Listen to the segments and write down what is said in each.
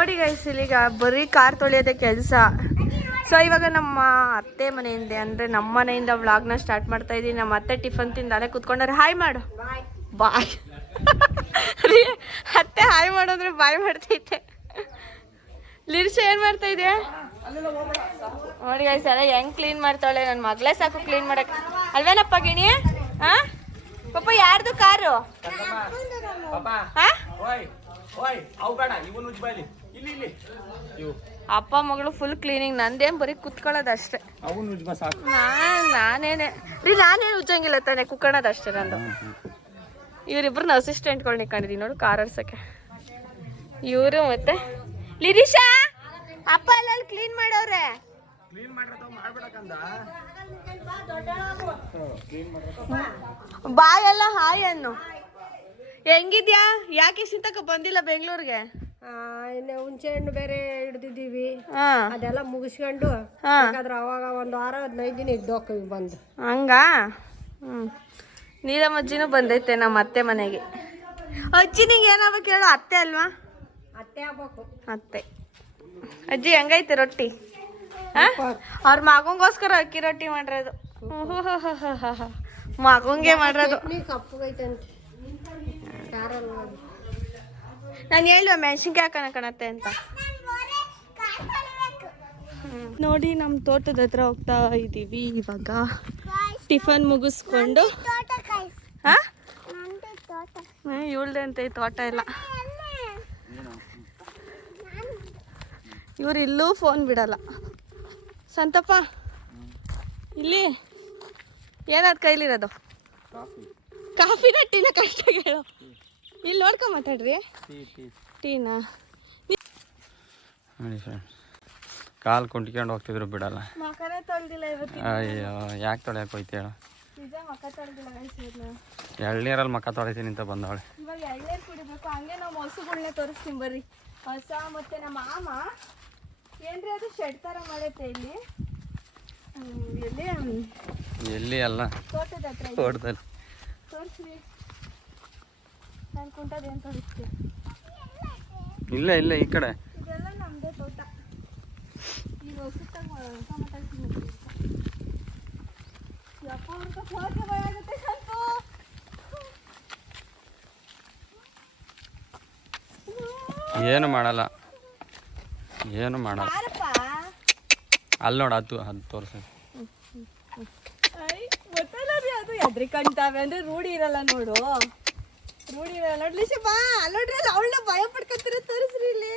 ನೋಡಿ ಗೈಸ್ ಇಲ್ಲಿಗ ಬರೀ ಕಾರ್ ತೊಳೆಯೋದೇ ಕೆಲಸ. ಸೊ ಇವಾಗ ನಮ್ಮ ಅತ್ತೆ ಮನೆಯಿಂದ ಅಂದರೆ ನಮ್ಮ ಮನೆಯಿಂದ ವ್ಲಾಗ್ನ ಸ್ಟಾರ್ಟ್ ಮಾಡ್ತಾ ಇದ್ದೀನಿ. ನಮ್ಮ ಅತ್ತೆ ಟಿಫನ್ ತಿಂದು ಅಲ್ಲೇ ಕುತ್ಕೊಂಡ್ರೆ. ಹಾಯ್ ಮಾಡು. ಬಾಯ್ ಅತ್ತೆ ಹಾಯ್ ಮಾಡೋದ್ರೆ ಬಾಯ್ ಮಾಡ್ತೈತೆ ಲಿರ್ಸ ಏನು ಮಾಡ್ತಾ ಇದೆ ನೋಡಿ ಗೈಸ್ ಅಲ್ಲ ಹೆಂಗ್ ಕ್ಲೀನ್ ಮಾಡ್ತಾಳೆ. ನನ್ನ ಮಗಳೇ ಸಾಕು ಕ್ಲೀನ್ ಮಾಡಕ್ಕೆ ಅಲ್ವೇನಪ್ಪ ಗಿಣಿ? ಹಾಂ ಪಪ್ಪ ಯಾರ್ದು ಕಾರು? ಪಾಪ. ಹಾ ಅಪ್ಪ ಮಗಳು ಫುಲ್ ಕ್ಲೀನಿಂಗ್ ನಂದೇನ್ ಬರೀ ಕುತ್ಕೊಳ್ಳೋದು ಅಷ್ಟೇ ಅವನು ಉಜ್ಬ ಸಾಕು. ನಾನ್ ನಾನೇನೆ. ರೀ ನಾನೇನು ಉಜ್ಜಂಗಿಲ್ಲ ತಾನೆ ಕುಕ್ಕಣದ ಅಷ್ಟೇ ನಂದು ಇವರಿಬ್ರನ್ನ ಅಸಿಸ್ಟೆಂಟ್ಗಳು ನಿಕ್ಕೊಂಡಿದೀನಿ ನೋಡು ಕಾರ್ ಆಡ್ಸಕ್ಕೆ ಇವರು ಮತ್ತೆ ಲಿರಿಶಾ? ಅಪ್ಪ ಅಲ್ಲಲ್ಲಿ ಕ್ಲೀನ್ ಮಾಡೋರೆ ಬಾಯೆಲ್ಲ ಹಾಯ್ ಅನ್ನು. ಹೆಂಗಿದ್ಯಾ? ಯಾಕೆ ಸಿಂತಕ ಬಂದಿಲ್ಲ ಬೆಂಗಳೂರಿಗೆ? ಇನ್ನು ಹುಂಚೆ ಹಣ್ಣು ಬೇರೆ ಹಿಡ್ದಿದ್ದೀವಿ. ಅದೆಲ್ಲ ಮುಗಿಸ್ಕೊಂಡು ಬೇಕಾದ್ರೆ ಅವಾಗ ಒಂದು ವಾರ ಹದಿನೈದು ದಿನ ಇದ್ದೋಕವಿ ಬಂದು. ಹಂಗಾ? ಹ್ಞೂ ನೀಲಮ್ಮ ಅಜ್ಜಿನೂ ಬಂದೈತೆ ನಮ್ಮ ಅತ್ತೆ ಮನೆಗೆ. ಅಜ್ಜಿ ನಿಂಗೆ ಏನಾಗ್ಬೇಕು ಹೇಳು? ಅತ್ತೆ ಅಲ್ವಾ? ಅತ್ತೆ ಆಗ್ಬೇಕು. ಅತ್ತೆ. ಅಜ್ಜಿ ಹೆಂಗೈತೆ ರೊಟ್ಟಿ? ಅವ್ರ ಮಗಂಗೋಸ್ಕರ ಅಕ್ಕಿ ರೊಟ್ಟಿ ಮಾಡಿರೋದು. ಮಗಂಗೆ ಮಾಡಿರೋದು. ಕಪ್ಪಗೈತೆ ಅಂತ. ನಾನು ಹೇಳುವ ಮೆಣಸಿನ್ಕಾಯಿ ಹಾಕೋಣ ಕಣತ್ತೆ ಅಂತ. ನೋಡಿ ನಮ್ಮ ತೋಟದ ಹತ್ರ ಹೋಗ್ತಾ ಇದ್ದೀವಿ ಇವಾಗ. ಟಿಫನ್ ಮುಗಿಸ್ಕೊಂಡು. ಹಾ? ಇವಳ್ದೆ ಅಂತ ಈ ತೋಟ ಎಲ್ಲ. ಇವ್ರು ಇಲ್ಲೂ ಫೋನ್ ಬಿಡಲ್ಲ. ಸಂತಪ್ಪ ಇಲ್ಲಿ ಏನಾದ್ ಕೈಲಿರೋದು? ಕಾಫಿನ ಟೀನ ಕಷ್ಟ ಹೇಳು. ಇಲ್ಲಿ ನೋಡ್ಕೊ ಮಾತಾಡ್ರಿ. ಟೀನಾ? ನೋಡಿ ಫ್ರೆಂಡ್ಸ್ ಕಾಲು ಕುಂಟ್ಕೊಂಡು ಹೋಗ್ತಿದ್ರು ಬಿಡಲ್ಲ. ಮಕನೇ ತೊಳ್ದಿಲ್ಲ ಇವತ್ತು ಅಯ್ಯೋ ಯಾಕೆ ತೊಳೆಯಕ್ಕೆ ಹೋಯ್ತು ಹೇಳ. ಎಳ್ನೀರಲ್ಲಿ ಮಕ್ಕ ತೊಳಿತೀನಿ ಅಂತ ಬಂದವಳೆ. ಇವಾಗ ಎಳ್ನೀರು ಕುಡಿಬೇಕು ಹಂಗೆ ನಾವು ಹಸುಗಳ್ನೆ ತೋರಿಸ್ತೀನಿ ಬರ್ರಿ. ಹೊಸ ಮತ್ತೆ ನಮ್ಮ ಮಾಮ. ಏನ್ರಿ ಅದು ಶೆಡ್ ಥರ ಮಾಡೈತೆ ಇಲ್ಲಿ? ಎಲ್ಲಿ ಎಲ್ಲಿ ಅಲ್ಲ. ತೋಟದ ಹತ್ರ ತೋಟದಲ್ಲಿ. ತೋರಿಸ್ರಿ. ಏನು ಇಲ್ಲ ಇಲ್ಲ ಈ ಕಡೆ. ಇದೆಲ್ಲ ನಮ್ಮದೇ ತೋಟ. ಈಗ ಹೊಸತಾಗ ಹೊಸ ಮಾತಾಡ್ತೀನಿ ಯಪ್ಪ ಅವ್ರ್ಗೆ ಹೋಗಿ ಭಯ ಆಗುತ್ತೆ ಸ್ವಲ್ಪ. ಏನು ಮಾಡಲ್ಲ. ಏನು ಮಾಡಲ್ಲ. ಅಲ್ಲಿ ನೋಡ ಅದು ಅದು ತೋರಿಸ. ಗೊತ್ತಲ್ಲ ರೀ ಅದು ಎದ್ರಿಕಂತಾವೆ ಅಂದ್ರೆ ರೂಢಿ ಇರಲ್ಲ ನೋಡು. ಇರಲ್ಲ ನೋಡ್ಲಿ ಶಿ ಬಾ ಅಲ್ಲ್ ನೋಡ್ರಿ ಅಲ್ಲಿ ಅವಳನ್ನ ಭಯ ಪಡ್ಕೊತೀರ ತೋರಿಸ್ರಿ ಇಲ್ಲಿ.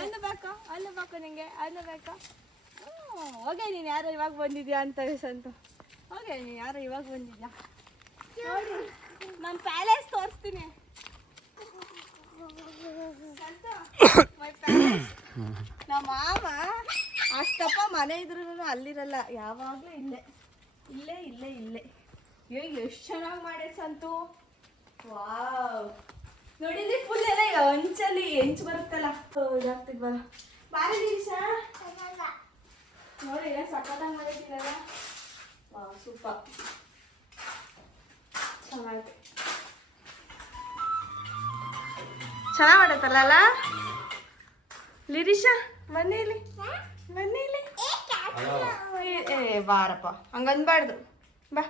ಅನ್ನ ಬೇಕಾ ಅನ್ನ ಬೇಕಾ ನಿಂಗೆ ಅನ್ನ ಬೇಕಾ. ಹೋಗೆ ನೀನು ಯಾರು ಇವಾಗ ಬಂದಿದ್ಯಾ ಅಂತ ಸಂತು. ಹೋಗೆ ನೀನು ಯಾರು ಇವಾಗ ಬಂದಿದ್ಯಾ. ನೋಡಿ ನಾನು ಪ್ಯಾಲೇಸ್ ತೋರಿಸ್ತೀನಿ. ನಮ್ಮ ಮಾಮ ಅಷ್ಟಪ್ಪ ಮನೆ ಇದ್ರೂ ಅಲ್ಲಿರಲ್ಲ ಯಾವಾಗಲೂ ಇಲ್ಲೇ. ಇಲ್ಲೇ ಇಲ್ಲೇ ಇಲ್ಲೇ. ಏ ಎಷ್ಟು ಚೆನ್ನಾಗಿ ಮಾಡೇ ಸಂತು? ವಾವ್. ನೋಡಿದ್ರಿ ಫುಲ್ ಎಲ್ಲ ಈಗ ಹಂಚಲ್ಲಿ ಹೆಂಚು ಬರುತ್ತಲ್ಲ. ಇದಾಗ್ತಿದ್ ಬರ ದಿವಸ. ನೋಡಿ ಎಲ್ಲ ಸಕ್ಕತ್ತಾಗಿ ಮಾಡಿದ್ದೀರಲ್ಲ. Wow super. ಚೆನ್ನಾಗಿ. ಚೆನ್ನಾಗಿ ಮಾಡತ್ತಲ್ಲ ಲಿರಿಶಾ ಮನೇಲಿ ಮನೇಲಿ ಏ ಬಾರಪ್ಪ. ಹಂಗ ಅನ್ಬಾರ್ದು ಬಾ.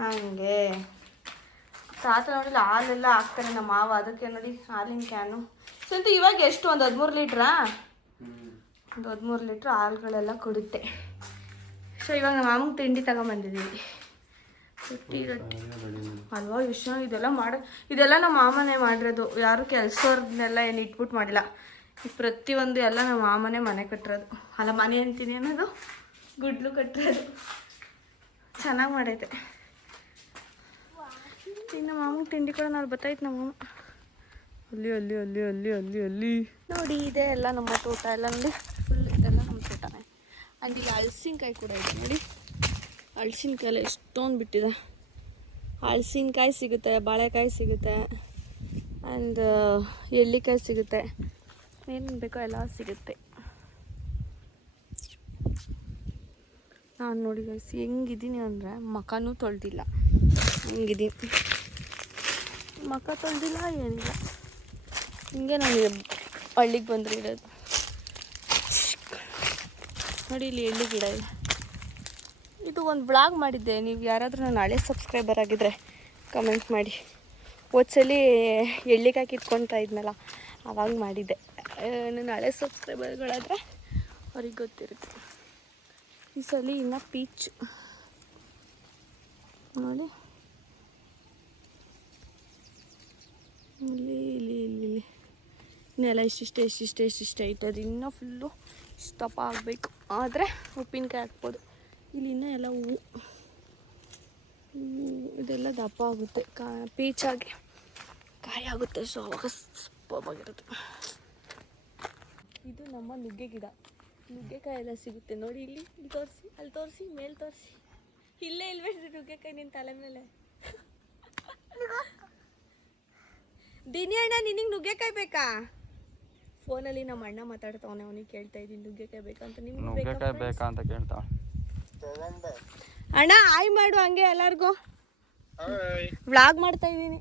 ಹಂಗೆ. ತಾತ ನೋಡಿಲ್ಲ, ಹಾಲೆಲ್ಲ ಹಾಕ್ತಾರೆ ನಮ್ಮ ಮಾವ, ಅದಕ್ಕೆ ನೋಡಿ ಹಾಲಿನ ಕ್ಯಾನು. ಸ್ವಂತ ಇವಾಗ ಎಷ್ಟು? ಒಂದು ಹದಿಮೂರು ಲೀಟ್ರಾ? ಒಂದು ಹದಿಮೂರು ಲೀಟ್ರ್ ಹಾಲುಗಳೆಲ್ಲ ಕೊಡುತ್ತೆ ಸೊ ಇವಾಗ ನಮ್ಮ ಮಾಮಂಗೆ ತಿಂಡಿ ತಗೊಂಬಂದಿದ್ದೀವಿ ರೊಟ್ಟಿ ರೊಟ್ಟಿ. ಅಲ್ವಾ ವಿಷ್ಣು? ಇದೆಲ್ಲ ಮಾಡ, ಇದೆಲ್ಲ ನಮ್ಮ ಮಾಮನೇ ಮಾಡಿರೋದು. ಯಾರು ಕೆಲಸವ್ರನ್ನೆಲ್ಲ ಏನು ಇಟ್ಬಿಟ್ಟು ಮಾಡಿಲ್ಲ. ಪ್ರತಿಯೊಂದು ಎಲ್ಲ ನಮ್ಮ ಮಾಮನೇ ಮನೆ ಕಟ್ಟಿರೋದು. ಅಲ್ಲ, ಮನೆ ಅಂತೀನಿ ಅನ್ನೋದು ಗುಡ್ಲು ಕಟ್ಟಿರೋದು. ಚೆನ್ನಾಗಿ ಮಾಡೈತೆ. ಇನ್ನು ಮಾಮಗೆ ತಿಂಡಿ ಕೂಡ ನಾವು ಬತ್ತೈತೆ ನಮ್ಮ ಮಾಮ. ಅಲ್ಲಿ ಅಲ್ಲಿ ಅಲ್ಲಿ ಅಲ್ಲಿ ಅಲ್ಲಿ ಅಲ್ಲಿ. ನೋಡಿ, ಇದೆ ಎಲ್ಲ ನಮ್ಮ ತೋಟ ಎಲ್ಲ ನೋಡಿ. ಫುಲ್ ಇದೆಲ್ಲ ನಮ್ಮ ತೋಟನೇ. ಆ್ಯಂಡ್ ಇಲ್ಲಿ ಹಳ್ಸಿನ್ಕಾಯಿ ಕೂಡ ಇದೆ ನೋಡಿ. ಹಳ್ಸಿನ್ಕಾಯಿ ಎಷ್ಟೊಂದು ಬಿಟ್ಟಿದೆ. ಹಳ್ಸಿನ್ಕಾಯಿ ಸಿಗುತ್ತೆ, ಬಾಳೆಕಾಯಿ ಸಿಗುತ್ತೆ ಆ್ಯಂಡ್ ಎಳ್ಳಿಕಾಯಿ ಸಿಗುತ್ತೆ. ಏನು ಬೇಕೋ ಎಲ್ಲ ಸಿಗುತ್ತೆ. ನಾನು ನೋಡಿ ಗೈಸ್ ಹೆಂಗಿದ್ದೀನಿ ಅಂದರೆ ಮಖನೂ ತೊಳೆದಿಲ್ಲ. ಹಂಗಿದ್ದೀನಿ. ಮಕ್ಕ ತೊಳೆದಿಲ್ಲ ಏನಿಲ್ಲ. ಹಿಂಗೆ ನಾನು ಹಳ್ಳಿಗೆ ಬಂದ್ರೆ ಇಡೋದು ನೋಡಿ ಇಲ್ಲಿ ಎಳ್ಳಿ ಗಿಡ ಇಲ್ಲ ಇದು ಒಂದು ಬ್ಲಾಗ್ ಮಾಡಿದ್ದೆ. ನೀವು ಯಾರಾದರೂ ನಾನು ಹಳೆ ಸಬ್ಸ್ಕ್ರೈಬರ್ ಆಗಿದ್ದರೆ ಕಮೆಂಟ್ ಮಾಡಿ. ಹೋದ್ಸಲಿ ಎಳ್ಳಿಕಾಯಿ ಇಟ್ಕೊತಾ ಇದ್ನಲ್ಲ ಆವಾಗ ಮಾಡಿದ್ದೆ. ನನ್ನ ಹಳೆ ಸಬ್ಸ್ಕ್ರೈಬರ್ಗಳಾದರೆ ಅವ್ರಿಗೆ ಗೊತ್ತಿರುತ್ತೆ. ಈ ಸಲ ಇನ್ನು ಪೀಚ್ ನೋಡಿ ಇಲ್ಲಿ ಇಲ್ಲಿ ಇಲ್ಲಿ ಇಲ್ಲಿ ಇನ್ನೆಲ್ಲ ಇಷ್ಟಿಷ್ಟೇ ಇಷ್ಟಿಷ್ಟೇ ಇಷ್ಟಿಷ್ಟೇ ಇಟ್ಟದು ಇನ್ನೂ ಫುಲ್ಲು ಇಷ್ಟಪ್ಪ ಆಗಬೇಕು. ಆದರೆ ಉಪ್ಪಿನಕಾಯಿ ಹಾಕ್ಬೋದು. ಇಲ್ಲಿ ಇನ್ನೂ ಎಲ್ಲ ಹೂವು ಇದೆಲ್ಲ ದಪ್ಪ ಆಗುತ್ತೆ. ಕಾ ಪೀಚಾಗಿ ಕಾಯಿ ಆಗುತ್ತೆ. ಸೊ ಅವಾಗ ಸಪ್ಪವಾಗಿರುತ್ತೆ ಇದು ನಮ್ಮ ನುಗ್ಗೆ ಗಿಡ. ನುಗ್ಗೆಕಾಯಿ ಎಲ್ಲ ಸಿಗುತ್ತೆ. ನೋಡಿ ಇಲ್ಲಿ ಇಲ್ಲಿ ತೋರಿಸಿ ಅಲ್ಲಿ ತೋರಿಸಿ ಮೇಲೆ ತೋರಿಸಿ. ಇಲ್ಲೇ ಇಲ್ಬೇಡ್ರಿ ನುಗ್ಗೆಕಾಯಿ ನಿನ್ನ ತಲೆ ಮೇಲೆ? ದಿನಿ ಅಣ್ಣ ನಿನಗೆ ನುಗ್ಗೆಕಾಯಿ ಬೇಕಾ? ಫೋನಲ್ಲಿ ನಮ್ಮ ಅಣ್ಣ ಮಾತಾಡ್ತಾವನೆ ಅವನಿಗೆ ಕೇಳ್ತಾ ಇದ್ದೀನಿ ನುಗ್ಗೆಕಾಯಿ ಬೇಕಂತ ಅಂತ. ನಿಮ್ಗೆ ನುಗ್ಗೆಕಾಯಿ ಬೇಕಾ ಅಂತ ಕೇಳ್ತಾ ಅಣ್ಣ ಆಯ್ ಮಾಡು ಹಂಗೆ ಎಲ್ಲಾರ್ಗೂ. ವ್ಲಾಗ್ ಮಾಡ್ತಾ ಇದ್ದೀನಿ.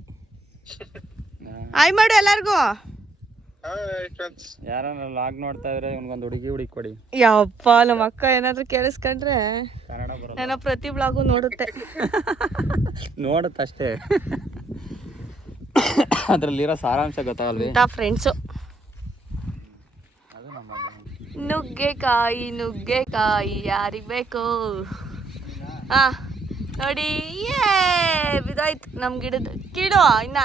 ಆಯ್ ಮಾಡು ಎಲ್ಲಾರ್ಗೂ. ಯಾರನ್ನ ಲಾಗ್ ನೋಡ್ತಾ ಇದ್ರೆ ಇವ್ನಿಗೊಂದು ಹುಡುಗಿ ಹುಡುಗಿ ಕೊಡಿ. ಯಪ್ಪ ನಮ್ಮ ಅಕ್ಕ ಏನಾದ್ರು ಕೇಳಿಸ್ಕೊಂಡ್ರೆ ಕನ್ನಡ ಬರಲ್ಲ. ನನ್ನ ಪ್ರತಿ ಬ್ಲಾಗು ನೋಡುತ್ತೆ. ನೋಡುತ್ತಷ್ಟೇ. ಅದ್ರಲ್ಲಿರೋ ಸಾರಾಂಶ ಗೊತ್ತಾಗಲ್ವಿ? ಇಂಥ ಫ್ರೆಂಡ್ಸು ನುಗ್ಗೆಕಾಯಿ ನುಗ್ಗೆಕಾಯಿ, ಯಾರಿಗೆ ಬೇಕು? ಹಾ ನೋಡಿ ಏ ಬಿದಾಯ್ತು ನಮ್ಮ ಗಿಡದ ಕಿಡು, ಇನ್ನ.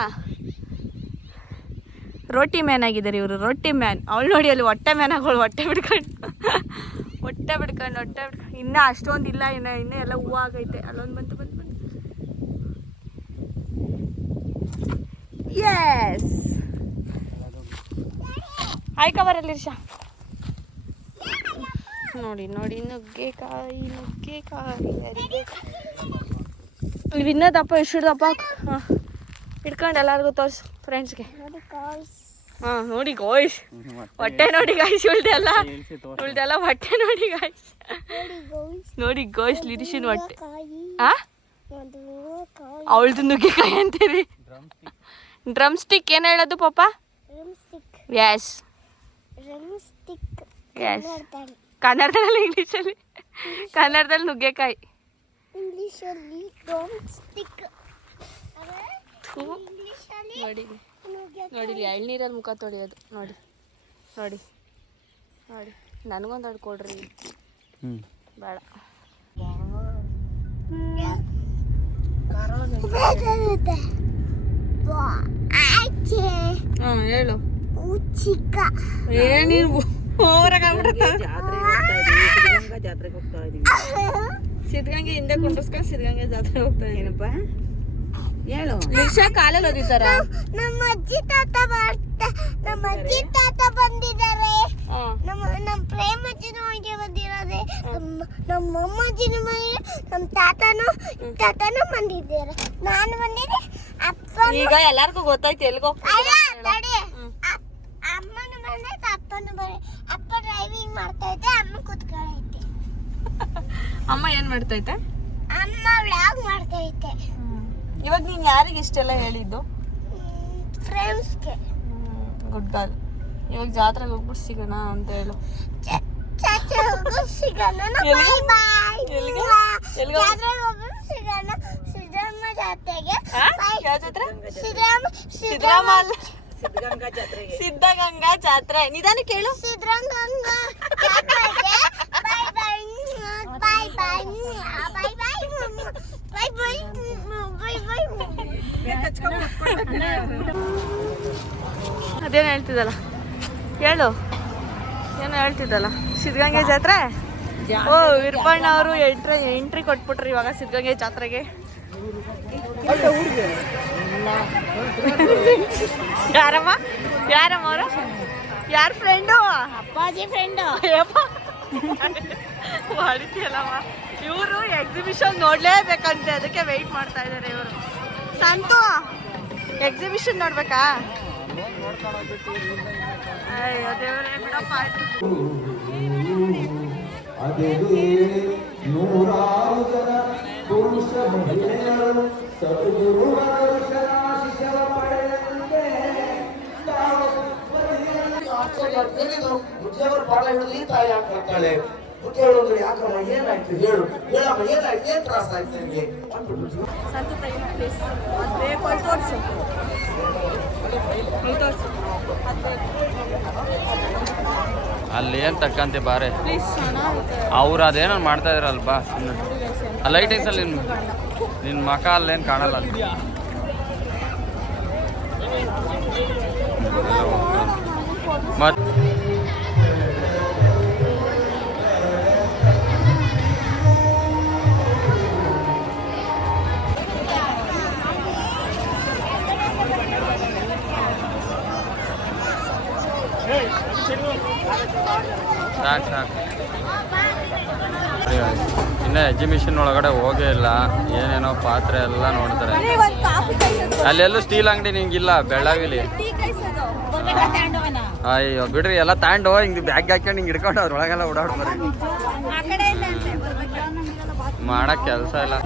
ರೊಟ್ಟಿ ಮ್ಯಾನ್ ಆಗಿದ್ದಾರೆ ಇವರು, ರೊಟ್ಟಿ ಮ್ಯಾನ್. ಅವಳು ನೋಡಿ, ಅಲ್ಲಿ ಹೊಟ್ಟೆ ಮ್ಯಾನ್ ಆಗೋಳು ಹೊಟ್ಟೆ ಬಿಡ್ಕೊಂಡು. ಹೊಟ್ಟೆ ಬಿಡ್ಕೊಂಡು ಹೊಟ್ಟೆ ಬಿಡ್ಕೊಂಡು. ಇನ್ನೂ ಅಷ್ಟೊಂದು ಇಲ್ಲ, ಇನ್ನು, ಇನ್ನೂ ಎಲ್ಲ ಹೂವು ಆಗೈತೆ. ಅಲ್ಲೊಂದು ಬಂತು ಬಂತು ಬಂತು. ಎಸ್ ಆಯ್ಕಬರಲ್ಲಿ ಇರ್ಷಾ. ನೋಡಿ ನೋಡಿ ನುಗ್ಗೆಕಾಯಿ ನುಗ್ಗೆಕಾಯಿ ನೀವು ಇನ್ನೂ ದಪ್ಪ ಎಷ್ಟು ದಪ್ಪ ಹಾಂ ಇಟ್ಕೊಂಡು ಎಲ್ಲರಿಗೂ ತೋರಿಸು ಫ್ರೆಂಡ್ಸ್ಗೆ ಹಾಂ ನೋಡಿ ಗೋಯ್ಸ್ ಹೊಟ್ಟೆ ನೋಡಿ ಗಾಯ್ಸ್ ಉಳ್ದೆಲ್ಲ ಉಳ್ದೆಲ್ಲ ಹೊಟ್ಟೆ ನೋಡಿ ಗಾಯ್ಸ್ ನೋಡಿ ಗೋಯ್ಸ್ ಲಿರಿಶಿನ ಹೊಟ್ಟೆ. ಆ? ಅವಳ್ದು ನುಗ್ಗೆಕಾಯಿ ಅಂತೀರಿ? ಡ್ರಮ್ ಸ್ಟಿಕ್ ಏನು ಹೇಳೋದು ಪಾಪ? ಎಸ್ ಎಸ್ ಕನ್ನಡದಲ್ಲಿ ಇಂಗ್ಲೀಷಲ್ಲಿ. ಕನ್ನಡದಲ್ಲಿ ನುಗ್ಗೆಕಾಯಿ. ಇಂಗ್ಲೀಷಲ್ಲಿ. ನೋಡಿ. ನೋಡಿ ಎಳ್ನೀರಲ್ಲಿ ಮುಖ ತೊಳೆಯೋದು. ನೋಡಿ. ನೋಡಿ. ನೋಡಿ. ನನಗೊಂದು ಎರಡು ಕೊಡ್ರಿ. ಹ್ಞೂ ಬೇಡ ಹಾಂ ಜಾತ್ರೆಗೆ ಹೋಗ್ತಾ ಇದೀವಿ ಸಿದ್ಧಗಂಗೆ ಹಿಂದೆ ಕುಂಡಿಸ್ಕೊಂಡು ಸಿದ್ಧಗಂಗೆ ಜಾತ್ರೆ ಹೋಗ್ತಾ ಏನಪ್ಪ? ಹೇಳು. ಲಿಶಾ ಕಾಲಲ್ಲಿ ಓದಿತಾರ ನಮ್ಮ ಅಜ್ಜಿ ತಾತ ಬರ್ತಾ ನಮ್ಮ ಅಜ್ಜಿ ತಾತ ಬಂದಿದ್ದಾರೆ. ನಮ್ಮ ನಮ್ಮ ಪ್ರೇಮ ಅಜ್ಜಿನ ಮನೆಗೆ ಬಂದಿರೋದೆ. ನಮ್ಮ ನಮ್ಮ ಅಮ್ಮಾಜಿನ ಮನೆಗೆ ನಮ್ಮ ತಾತನು ತಾತನು ಬಂದಿದ್ದಾರೆ. ನಾನು ಬಂದಿದ್ದೆ ಅಪ್ಪ ಈಗ ಎಲ್ಲಾರ್ಗೂ ಗೊತ್ತಾಯ್ತು ಎಲ್ಗೋ ಅಲ್ಲ ತಡಿ ಅಪ್- ಅಮ್ಮನು ಬಂದೈತೆ ಅಪ್ಪನು ಬಂದ ಅಪ್ಪ ಡ್ರೈವಿಂಗ್ ಮಾಡ್ತಾ ಇದ್ದೆ ಅಮ್ಮ ಕೂತ್ಕೊಳ್ಳೈತೆ ಅಮ್ಮ ಏನ್ ಮಾಡ್ತೈತೆ ಅಮ್ಮ ವ್ಲಾಗ್ ಮಾಡ್ತಾ ಇದ್ದೆ. ಇವಾಗ ನೀನ್ ಯಾರಿಗೆ ಇಷ್ಟೆಲ್ಲ ಹೇಳಿದ್ದು? ಫ್ರೆಂಡ್ಸ್ಗೆ ಗುಡ್ ಗಾಲ್ ಇವಾಗ ಜಾತ್ರೆಗೆ ಹೋಗ್ಬಿಟ್ಟು ಸಿಗೋಣ ಅಂತ ಹೇಳು. ಸಿಗೋಣ? ಬಾಯ್ ಎಲ್ಲಿಗೆ? ಎಲ್ಲಿಗೆ? ಜಾತ್ರೆಗೆ ಹೋಗು ಸಿಗೋಣ. ಸಿದ್ದರಾಮ ಜಾತ್ರೆಗೆ? ಬಾಯ್ ಯಾವ ಜಾತ್ರೆ? ಸಿದ್ದರಾಮ ಸಿದ್ದರಾಮ ಸಿದ್ಧಗಂಗಾ ಜಾತ್ರೆ. ಜಾತ್ರೆ. ನಿಧಾನ ಕೇಳು. ಅದೇನು ಹೇಳ್ತಿದ್ದಲ್ಲ? ಹೇಳು. ಏನು ಹೇಳ್ತಿದ್ದಲ್ಲ? ಸಿದ್ಧಗಂಗೆ ಜಾತ್ರೆ? ಓ ವಿರ್ಪಣ್ಣ ಅವರು ಎಂಟ್ರಿ ಎಂಟ್ರಿ ಕೊಟ್ಬಿಟ್ರಿ ಇವಾಗ ಸಿದ್ಧಗಂಗೆ ಜಾತ್ರೆಗೆ. ಯಾರಮ್ಮ? ಯಾರಮ್ಮ ಅವರು? ಯಾರ ಫ್ರೆಂಡು ಅಪ್ಪಾಜಿ ಫ್ರೆಂಡು ಮಾಡಿದ್ಯಲ್ಲಮ್ಮ ಇವರು ಎಕ್ಸಿಬಿಷನ್ ನೋಡ್ಲೇಬೇಕಂತೆ. ಅದಕ್ಕೆ ವೆಯ್ಟ್ ಮಾಡ್ತಾ ಇದ್ದಾರೆ ಇವರು. ಸಂತು ಎಕ್ಸಿಬಿಷನ್ ನೋಡ್ಬೇಕಾ? ಅಯ್ಯೋ ದೇವರೇ ಬಿಡಪ್ಪ. ಆಯ್ತು ಅದೇ ನೂರಾರು ಜನ ಅಲ್ಲಿ ಏನ್ ಅಲ್ಲಿ ಏನು ತಕ್ಕಂತೆ ಬಾರೆ ಅವ್ರು ಅದೇನೋ ಮಾಡ್ತಾ ಇದ್ರಲ್ವಾ? ಆ ಐತಲ್ಲ ನಿನ್ನ ನಿನ್ನ ಮಕ ಅಲ್ಲೇನು ಕಾಣಲ್ಲ ಅಲ್ಲಿ. ಮತ್ ಸಾಕು ಸಾಕು ಇನ್ನು ಎಕ್ಸಿಬಿಷನ್ ಒಳಗಡೆ ಹೋಗೇ ಇಲ್ಲ. ಏನೇನೋ ಪಾತ್ರೆ ಎಲ್ಲ ನೋಡ್ತಾರೆ. ಅಲ್ಲೆಲ್ಲೂ ಸ್ಟೀಲ್ ಅಂಗಡಿ ನಿಂಗಿಲ್ಲ ಬೆಳಗಾವಿಲಿ ಅಯ್ಯೋ ಬಿಡ್ರಿ ಎಲ್ಲ ತಾಂಡೋ ಹಿಂಗೆ ಬ್ಯಾಗ್ ಹಾಕೊಂಡು ಹಿಂಗೆ ಹಿಡ್ಕೊಂಡು ಅವ್ರ ಒಳಗೆಲ್ಲ ಓಡಾಡ್ ಬರ್ರಿ ಆ ಕಡೆ ಇಲ್ಲ ಅಂತೆ ಬರ್ಬೇಕು ಮಾಡಕ್ ಕೆಲಸ ಇಲ್ಲ.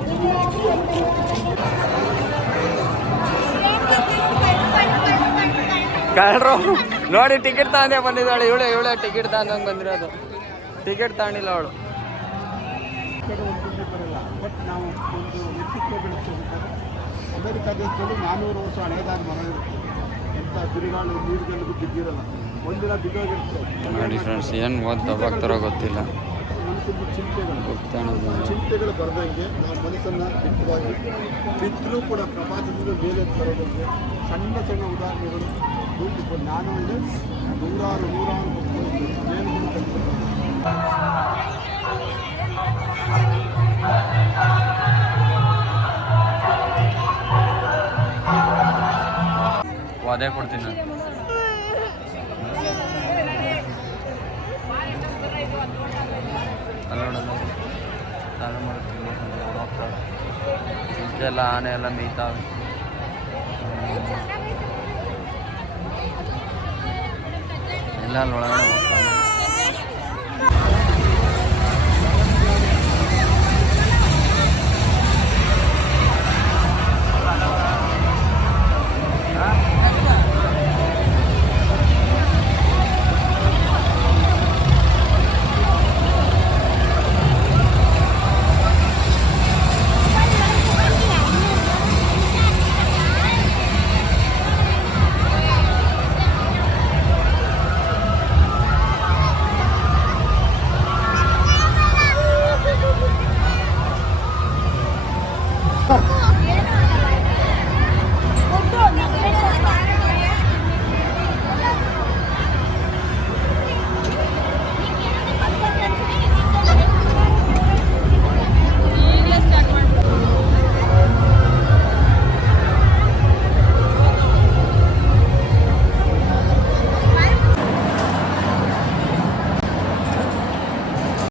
ಕಳ್ರು ನೋಡಿ ಟಿಕೆಟ್ ತಗೊಂಡೇ ಬಂದಿದ್ದಾಳೆ. ಇವಳೆ ಇವಳೆ ಟಿಕೆಟ್ ತಗೊಂಡಂಗೆ ಬಂದಿರೋದು. ಟಿಕೆಟ್ ತಗೊಂಡಿಲ್ಲ ಅವಳು. ನಾವು ಒಂದು ವ್ಯಕ್ತಿತ್ವ ಬೆಳೆಸ್ಕೋಬೇಕಾದ್ರೆ ಅಮೆರಿಕ ದೇಶದಲ್ಲಿ ನಾನ್ನೂರು ವರ್ಷ ಹಳೆಯದಾದ ಮರ ಇರುತ್ತೆ. ಎಂಥ ಬಿರುಗಾಳಿ ನೀರುಗಳಿಗೂ ಬಿದ್ದಿರಲ್ಲ. ಒಂದಿನ ಬಿದ್ದೋಗಿರುತ್ತೆ. ನೋಡಿ ಫ್ರೆಂಡ್ಸ್ ಏನು ಗೊತ್ತಿಲ್ಲ. ಮನಸ್ಸಿನ ಚಿಂತೆಗಳು. ಚಿಂತೆಗಳು ಬರದಂಗೆ ನಾವು ಮನಸ್ಸನ್ನು ದಿಟ್ಟವಾಗಿ ಬಿದ್ದರೂ ಕೂಡ ಪ್ರಪಂಚದಿಂದ ಮೇಲೆ ತರೋದಂಗೆ ಸಣ್ಣ ಸಣ್ಣ ಉದಾಹರಣೆಗಳು. ರೂಪಿಸ್ಕೊಂಡು ನಾನು ಅಂದರೆ ನೂರಾರು ನೂರಾರು ಕಲಿತಿದ್ದಾರೆ ಅದೇ ಕೊಡ್ತೀನಿ. ಹೋಗ್ತಾಳೆ ಆನೆ ಎಲ್ಲ ಮೇಯ್ತಾವೆ. ಎಲ್ಲ ನೋಡೋಣ